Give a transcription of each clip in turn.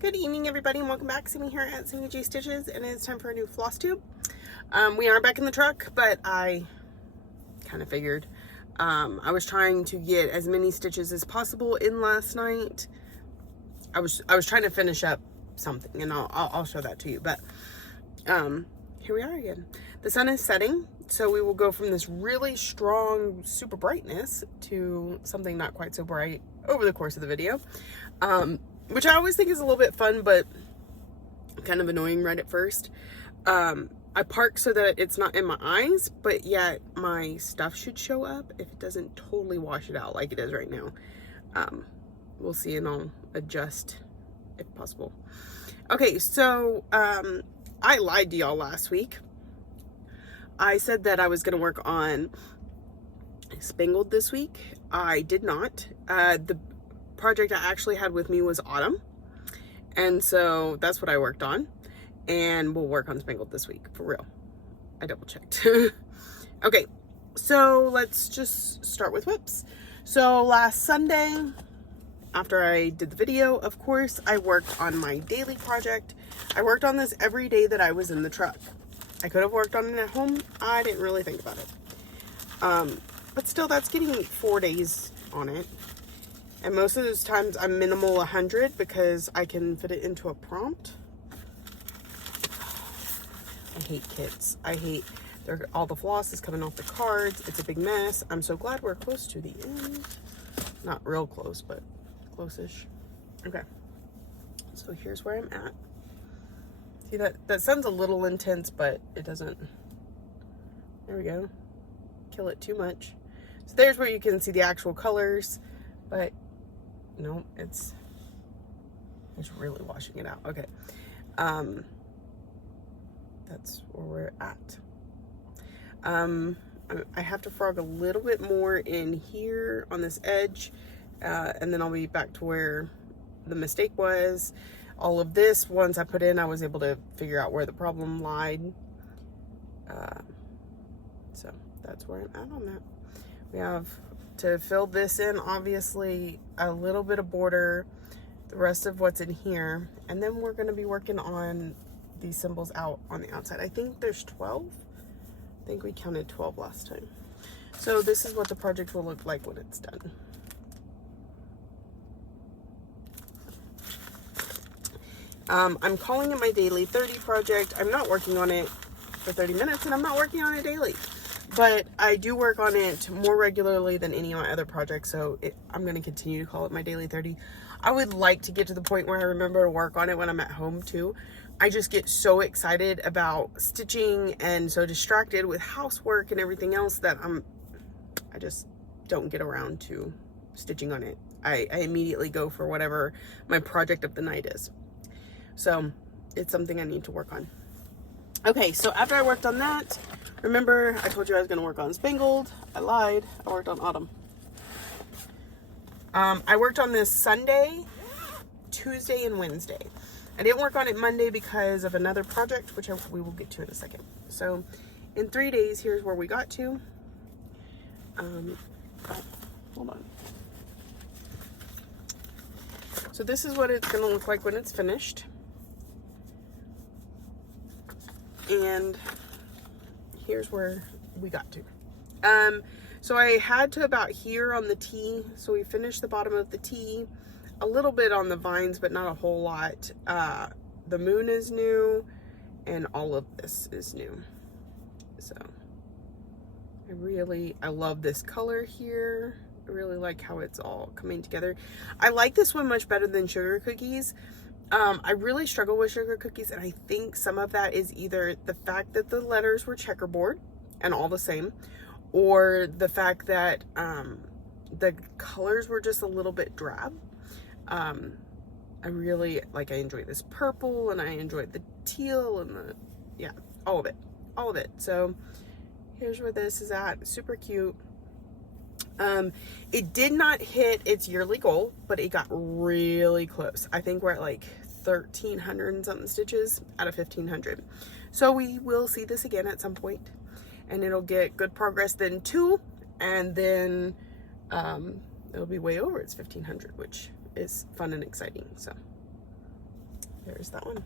Good evening, everybody, and welcome back. Simi here at Simi J Stitches, and it's time for a new Flosstube. We are back in the truck, but I kind of figured I was trying to get as many stitches as possible in last night. I was trying to finish up something, and I'll show that to you. But here we are again. The sun is setting, so we will go from this really strong, super brightness to something not quite so bright over the course of the video. Which I always think is a little bit fun, but kind of annoying right at first. I park so that it's not in my eyes, but yet my stuff should show up if it doesn't totally wash it out like it is right now. We'll see, and I'll adjust if possible. Okay, so I lied to y'all last week. I said that I was going to work on Spangled this week. I did not. The project I actually had with me was Autumn, and so that's what I worked on, and we'll work on Spangled this week for real. I double checked. Okay, so let's just start with whips. So last Sunday, after I did the video, of course, I worked on my daily project. I worked on this every day that I was in the truck. I could have worked on it at home. I didn't really think about it, but still, that's getting 4 days on it. And most of those times I'm minimal 100 because I can fit it into a prompt. I hate kits. I hate all the floss is coming off the cards. It's a big mess. I'm so glad we're close to the end. Not real close, but close-ish. Okay. So here's where I'm at. See, that sounds a little intense, but it doesn't. There we go. Kill it too much. So there's where you can see the actual colors, but no, it's really washing it out. Okay. That's where we're at. I have to frog a little bit more in here on this edge, and then I'll be back to where the mistake was. All of this, once I put in, I was able to figure out where the problem lied. So that's where I'm at on that. We have to fill this in, obviously, a little bit of border, the rest of what's in here, and then we're going to be working on these symbols out on the outside. I think there's 12. I think we counted 12 last time. So this is what the project will look like when it's done. I'm calling it my daily 30 project. I'm not working on it for 30 minutes, and I'm not working on it daily. But I do work on it more regularly than any of my other projects, so I'm going to continue to call it my daily 30. I would like to get to the point where I remember to work on it when I'm at home too. I just get so excited about stitching and so distracted with housework and everything else that I just don't get around to stitching on it. I immediately go for whatever my project of the night is. So it's something I need to work on. Okay, so after I worked on that, remember, I told you I was going to work on Spangled. I lied. I worked on Autumn. I worked on this Sunday, Tuesday, and Wednesday. I didn't work on it Monday because of another project, which we will get to in a second. So in 3 days, here's where we got to. Hold on. So this is what it's going to look like when it's finished. And here's where we got to. So I had to about here on the T. So we finished the bottom of the T, a little bit on the vines, but not a whole lot. The moon is new, and all of this is new. So I love this color here. I really like how it's all coming together. I like this one much better than Sugar Cookies. I really struggle with Sugar Cookies, and I think some of that is either the fact that the letters were checkerboard and all the same, or the fact that the colors were just a little bit drab. I really, I enjoy this purple, and I enjoyed the teal, and all of it. So here's where this is at. Super cute. It did not hit its yearly goal, but it got really close. I think we're at 1,300 and something stitches out of 1,500. So we will see this again at some point, and it'll get good progress then too, and then it'll be way over its 1,500, which is fun and exciting. So There's that one.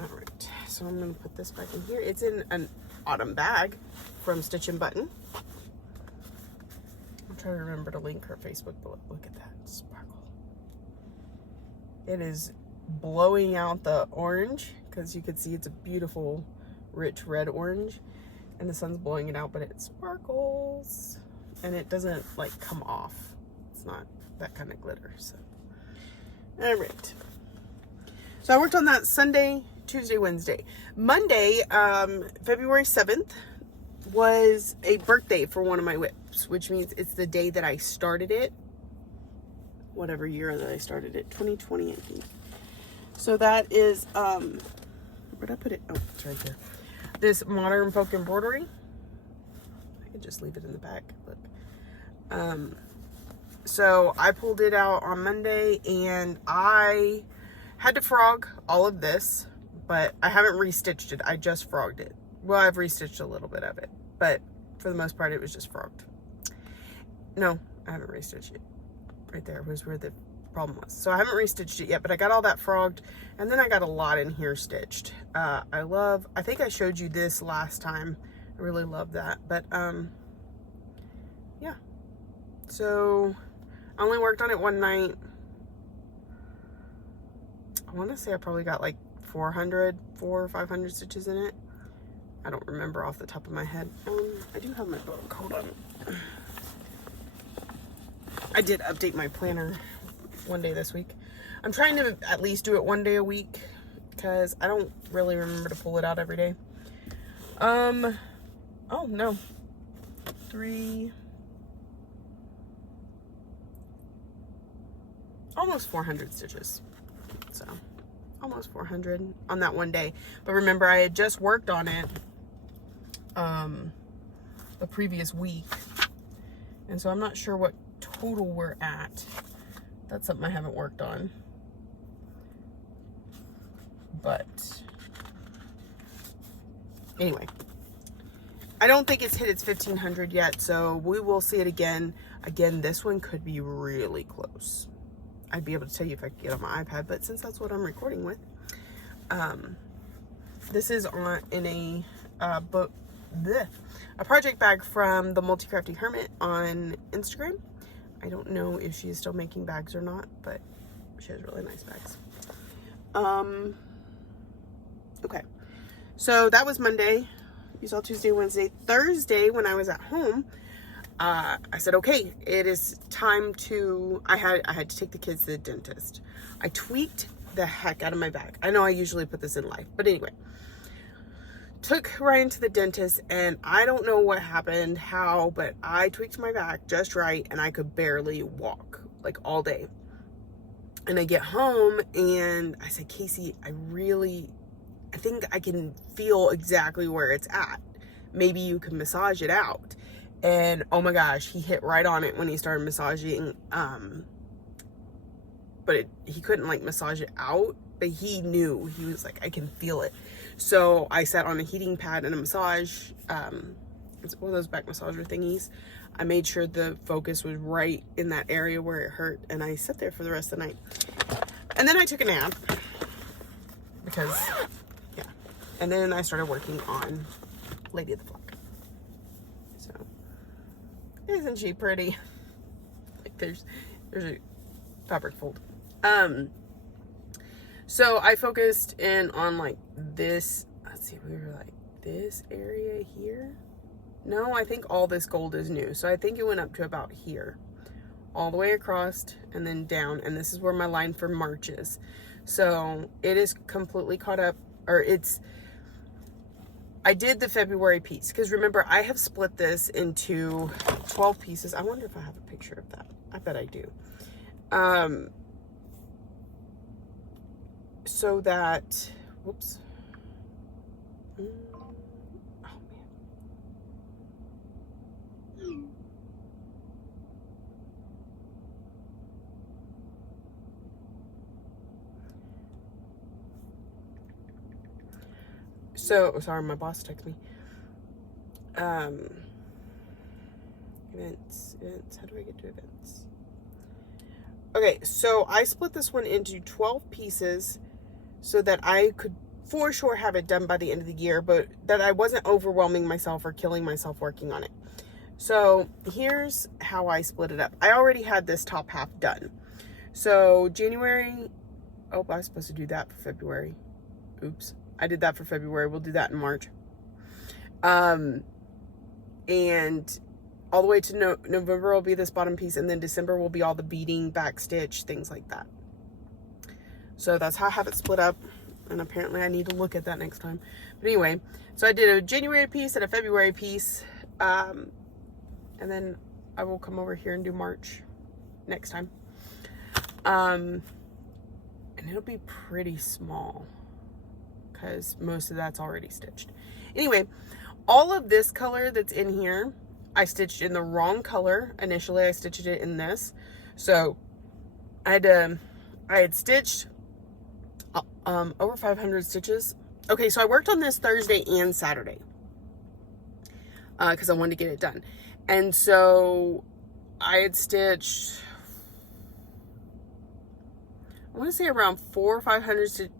All right, so I'm gonna put this back in here. It's in an autumn bag from Stitch and Button. I'll try to remember to link her Facebook, but look at that sparkle. It is blowing out the orange, because you can see it's a beautiful rich red orange, and the sun's blowing it out, but it sparkles and it doesn't like come off. It's not that kind of glitter. So all right, so I worked on that Sunday, Tuesday, Wednesday. Monday, February 7th was a birthday for one of my whips, which means it's the day that I started it, whatever year that I started it, 2020 I think. So that is where'd I put it? Oh, it's right there. This modern folk embroidery. I could just leave it in the back. Look. So I pulled it out on Monday, and I had to frog all of this, but I haven't restitched it. I just frogged it. Well, I've restitched a little bit of it, but for the most part, it was just frogged. No, I haven't restitched it. Right there was where the problem was. So I haven't restitched it yet, but I got all that frogged, and then I got a lot in here stitched. I think I showed you this last time. I really love that, but yeah. So I only worked on it one night. I want to say I probably got like 400 or 500 stitches in it. I don't remember off the top of my head. I do have my book. Hold on. I did update my planner one day this week. I'm trying to at least do it one day a week, because I don't really remember to pull it out every day. Oh no, almost 400 stitches. So almost 400 on that one day. But remember, I had just worked on it the previous week, and so I'm not sure what total we're at. That's something I haven't worked on, but anyway, I don't think it's hit its 1500 yet, so we will see it again. This one could be really close. I'd be able to tell you if I could get on my iPad, but since that's what I'm recording with, this is in a project bag from the Multi-Crafty Hermit on Instagram. I don't know if she's still making bags or not, but she has really nice bags. Okay, so that was Monday. You saw Tuesday, Wednesday, Thursday when I was at home. I said, okay, it is time to, I had to take the kids to the dentist. I tweaked the heck out of my back. I know I usually put this in life, but anyway, took Ryan to the dentist, and I don't know what happened, but I tweaked my back just right, and I could barely walk, like all day. And I get home, and I said, Casey, I think I can feel exactly where it's at. Maybe you can massage it out. And oh my gosh, he hit right on it when he started massaging. But he couldn't like massage it out, but he knew. He was like, I can feel it. So I sat on a heating pad and a massage. It's one of those back massager thingies. I made sure the focus was right in that area where it hurt, and I sat there for the rest of the night. And then I took a nap because, yeah. And then I started working on Lady of the Flock. So, isn't she pretty? Like there's a fabric fold. So I focused in on like this. Let's see, we were like this area here. No, I think all this gold is new. So I think it went up to about here, all the way across and then down. And this is where my line for March is. So it is completely caught up, or I did the February piece, because remember, I have split this into 12 pieces. I wonder if I have a picture of that. I bet I do. So that, whoops. Oh man. So, sorry, my boss texted me. Events, how do I get to events? Okay, so I split this one into 12 pieces so that I could for sure have it done by the end of the year, but that I wasn't overwhelming myself or killing myself working on it. So here's how I split it up. I already had this top half done. So January, oh, I was supposed to do that for February. Oops, I did that for February. We'll do that in March. And all the way to November will be this bottom piece, and then December will be all the beading, back stitch, things like that. So that's how I have it split up, and apparently I need to look at that next time. But anyway, so I did a January piece and a February piece, and then I will come over here and do March next time. And it'll be pretty small because most of that's already stitched. Anyway, all of this color that's in here, I stitched in the wrong color. Initially, I stitched it in this. So I had stitched over 500 stitches. Okay, so I worked on this Thursday and Saturday because I wanted to get it done. And so I had stitched, I want to say around 400 or 500 stitches.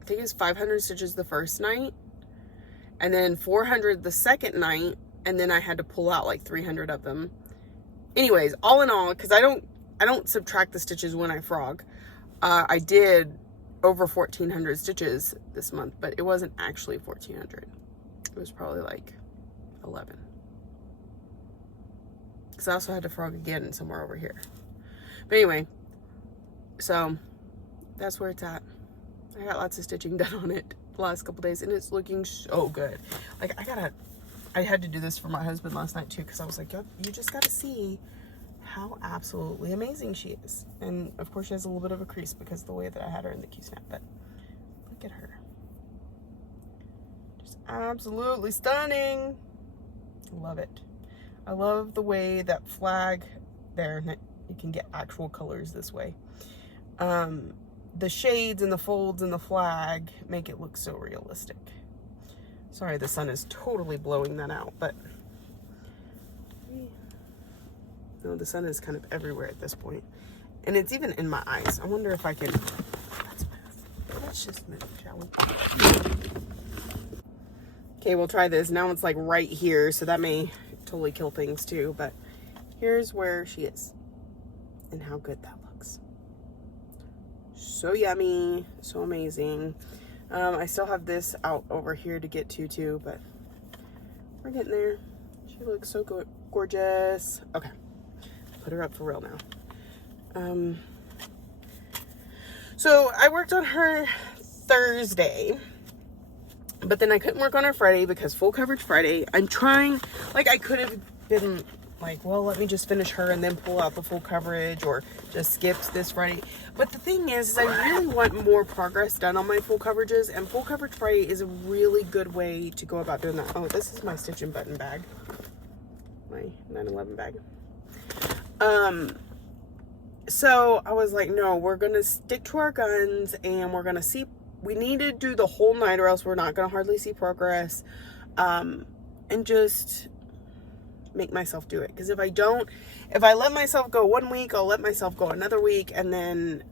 I think it's 500 stitches the first night, and then 400 the second night, and then I had to pull out like 300 of them. Anyways, all in all, because I don't subtract the stitches when I frog, I did over 1,400 stitches this month, but it wasn't actually 1,400. It was probably like 11. Because I also had to frog again somewhere over here. But anyway, so that's where it's at. I got lots of stitching done on it the last couple days, and it's looking so good. Like, I had to do this for my husband last night too, because I was like, you just got to see how absolutely amazing she is. And of course she has a little bit of a crease because of the way that I had her in the Q-snap, but look at her. Just absolutely stunning. Love it. I love the way that flag there, you can get actual colors this way. The shades and the folds and the flag make it look so realistic. Sorry, the sun is totally blowing that out, but no, the sun is kind of everywhere at this point. And it's even in my eyes. I wonder if I can, let's just move, shall we? Okay, we'll try this. Now it's like right here, so that may totally kill things too, but here's where she is and how good that looks. So yummy, so amazing. I still have this out over here to get to too, but we're getting there. She looks so good, gorgeous. Okay, put her up for real now. So I worked on her Thursday, but then I couldn't work on her Friday because full coverage Friday. I'm trying, like, I could have been like, well, let me just finish her and then pull out the full coverage, or just skip this Friday. But the thing is I really want more progress done on my full coverages, and full coverage Friday is a really good way to go about doing that. Oh, this is my stitch and button bag, my 9/11 bag. So I was like, no, we're gonna stick to our guns, and we're gonna see, we need to do the whole night or else we're not gonna hardly see progress, and just make myself do it. Because if I let myself go 1 week, I'll let myself go another week, and then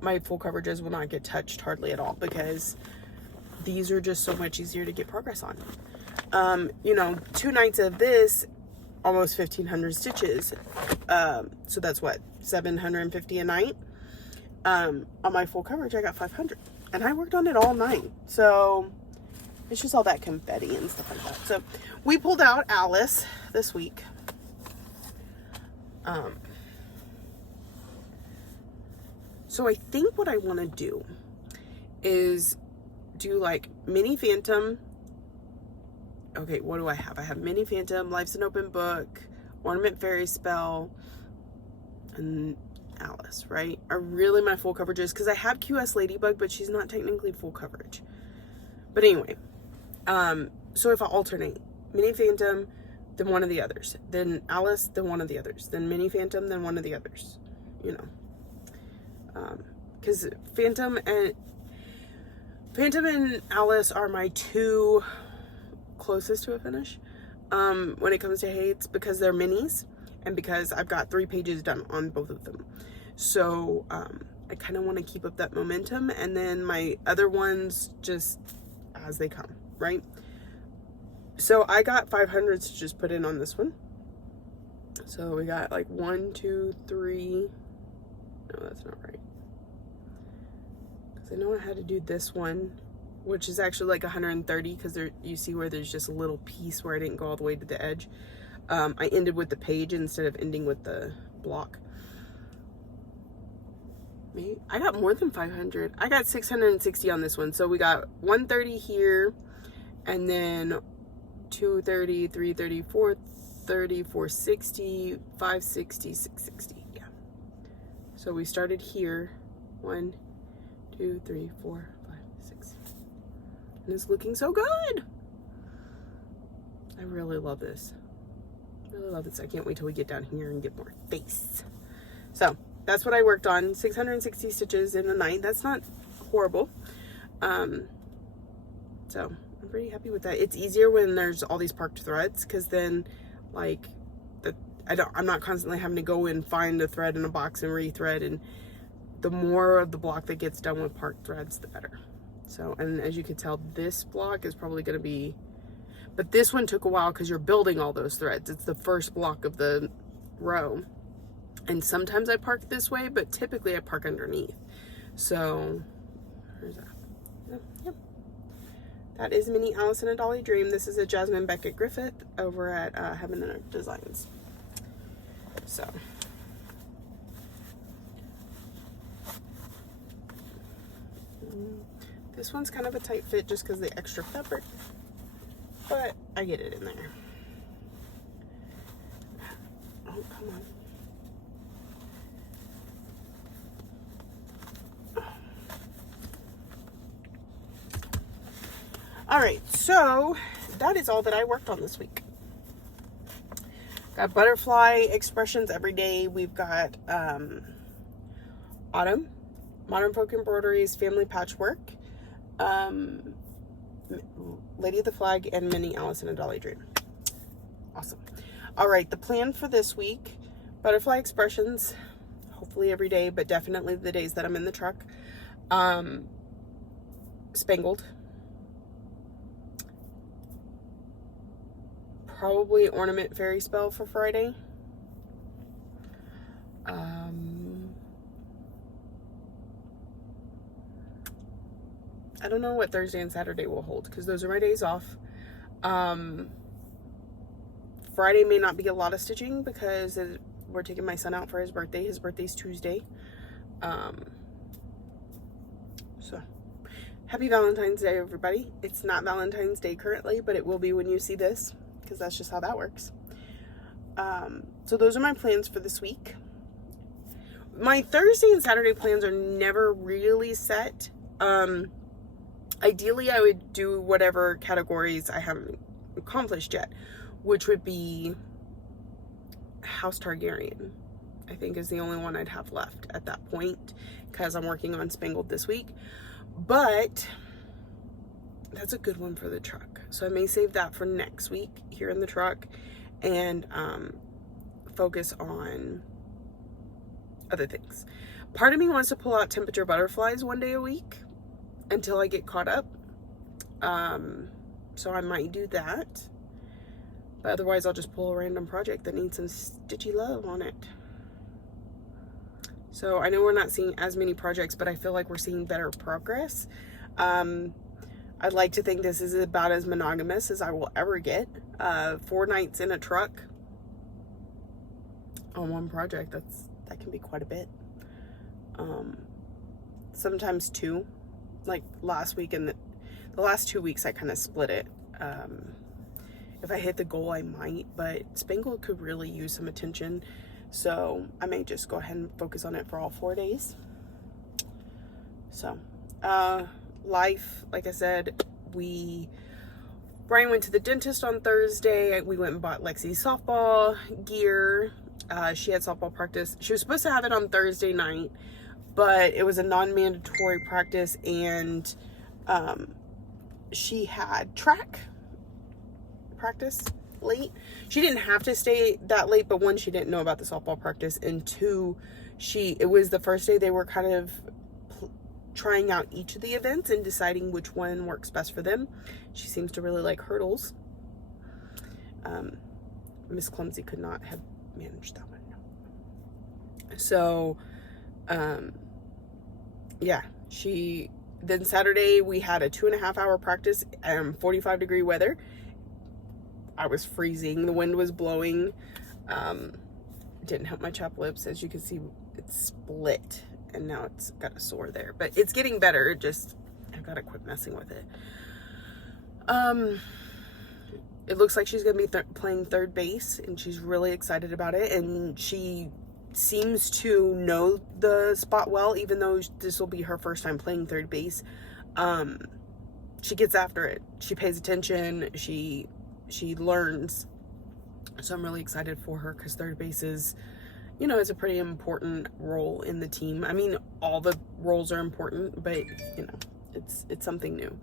my full coverages will not get touched hardly at all, because these are just so much easier to get progress on. You know, 2 nights of this, almost 1,500 stitches, so that's what, 750 a night. On my full coverage I got 500, and I worked on it all night, so it's just all that confetti and stuff like that. So we pulled out Alice this week. So I think what I want to do is do like Mini Phantom. Okay, what do I have? I have Mini Phantom, Life's an Open Book, Ornament Fairy Spell, and Alice, right? Are really my full coverages, because I have QS Ladybug, but she's not technically full coverage. But anyway, so if I alternate Mini Phantom, then one of the others, then Alice, then one of the others, then Mini Phantom, then one of the others, you know, because Phantom and Alice are my 2 closest to a finish when it comes to hates, because they're minis and because I've got 3 pages done on both of them. So I kind of want to keep up that momentum, and then my other ones just as they come, right? So I got 500s to just put in on this one. So we got like 1, 2, 3. No, that's not right. Because I know I had to do this one, which is actually like 130, because there, you see where there's just a little piece where I didn't go all the way to the edge. I ended with the page instead of ending with the block. Maybe I got more than 500. I got 660 on this one. So we got 130 here, and then 230, 330, 430, 460, 560, 660. Yeah. So we started here. 1, 2, 3, 4, 5, 6. And it's looking so good. I really love this. Really love this. I can't wait till we get down here and get more face. So that's what I worked on. 660 stitches in the night. That's not horrible. So I'm pretty happy with that. It's easier when there's all these parked threads, because then like I'm not constantly having to go and find a thread in a box and rethread, and the more of the block that gets done with parked threads, the better. So, and as you can tell, this block is probably going to be, but this one took a while because you're building all those threads. It's the first block of the row. And sometimes I park this way, but typically I park underneath. So, where's that? Yep. That is Mini Alice in a Dolly Dream. This is a Jasmine Beckett Griffith over at Heaven and Earth Designs. So, this one's kind of a tight fit just because of the extra fabric, but I get it in there. Oh, come on. All right, so that is all that I worked on this week. Got butterfly expressions every day. We've got Autumn, Modern Folk Embroideries, Family Patchwork, Lady of the Flag, and Mini Alice in a Dolly Dream. Awesome. All right, the plan for this week, butterfly expressions, hopefully every day, but definitely the days that I'm in the truck. Spangled. Probably ornament fairy spell for Friday. I don't know what Thursday and Saturday will hold, because those are my days off. Friday may not be a lot of stitching because we're taking my son out for his birthday. His birthday's Tuesday. So happy Valentine's Day, everybody. It's not Valentine's Day currently, but it will be when you see this, because that's just how that works. So those are my plans for this week. My Thursday and Saturday plans are never really set. Ideally, I would do whatever categories I haven't accomplished yet, which would be House Targaryen, I think is the only one I'd have left at that point, because I'm working on Spangled this week. But that's a good one for the truck. So I may save that for next week here in the truck and focus on other things. Part of me wants to pull out temperature butterflies one day a week until I get caught up. So I might do that. But otherwise I'll just pull a random project that needs some stitchy love on it. So I know we're not seeing as many projects, but I feel like we're seeing better progress. I'd like to think this is about as monogamous as I will ever get. 4 nights in a truck on one project, that can be quite a bit. Sometimes 2. Like last week and the last 2 weeks I kind of split it. If I hit the goal, I might, but Spangled could really use some attention. So I may just go ahead and focus on it for all 4 days. So, life, like I said, Brian went to the dentist on Thursday. We went and bought Lexi softball gear. She had softball practice. She was supposed to have it on Thursday night, but it was a non-mandatory practice, and she had track practice late. She didn't have to stay that late, but 1, she didn't know about the softball practice, and 2, It was the first day they were kind of trying out each of the events and deciding which one works best for them. She seems to really like hurdles. Miss Clumsy could not have managed that one. So, yeah, then Saturday we had a 2.5 hour practice, 45-degree weather. I was freezing. The wind was blowing. Didn't help my chapped lips. As you can see, it's split and now it's got a sore there, but it's getting better. I've got to quit messing with it. It looks like she's going to be playing third base, and she's really excited about it. And she seems to know the spot well, even though this will be her first time playing third base. She gets after it. She pays attention. She learns. So I'm really excited for her, because third base is, it's a pretty important role in the team. I mean, all the roles are important, but it's something new.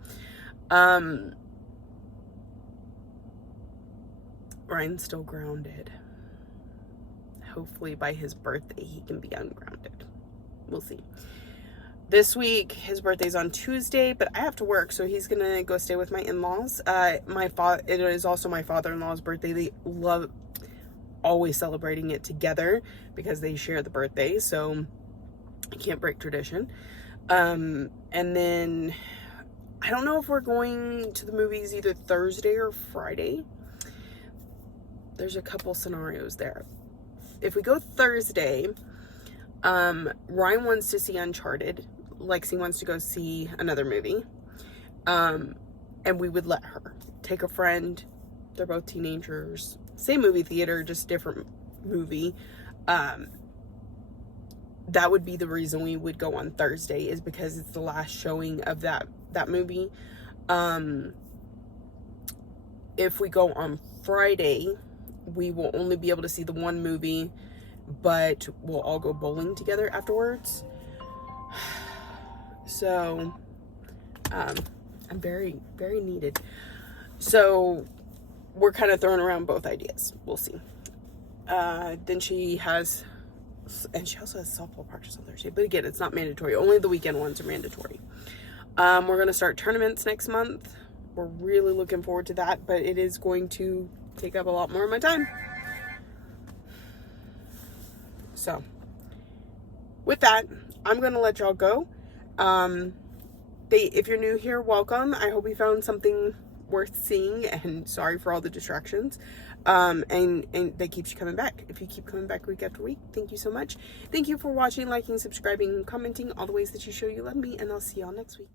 Ryan's still grounded. Hopefully by his birthday he can be ungrounded. We'll see. This week his birthday's on Tuesday, but I have to work, so he's gonna go stay with my in-laws. It is also my father-in-law's birthday. They love always celebrating it together because they share the birthday, so I can't break tradition. And then I don't know if we're going to the movies either Thursday or Friday. There's a couple scenarios there. If we go Thursday, Ryan wants to see Uncharted. Lexi wants to go see another movie. And we would let her take a friend. They're both teenagers. Same movie theater, just different movie. That would be the reason we would go on Thursday, is because it's the last showing of that movie. If we go on Friday, we will only be able to see the one movie, but we'll all go bowling together afterwards. So, I'm very, very needed. So, we're kind of throwing around both ideas. We'll see. Then she also has softball practice on Thursday. But again, it's not mandatory. Only the weekend ones are mandatory. We're going to start tournaments next month. We're really looking forward to that, but it is going to take up a lot more of my time. So, with that, I'm going to let y'all go. If you're new here, welcome. I hope you found something worth seeing, and sorry for all the distractions. And that keeps you coming back. If you keep coming back week after week, thank you so much. Thank you for watching, liking, subscribing, commenting, all the ways that you show you love me, and I'll see y'all next week.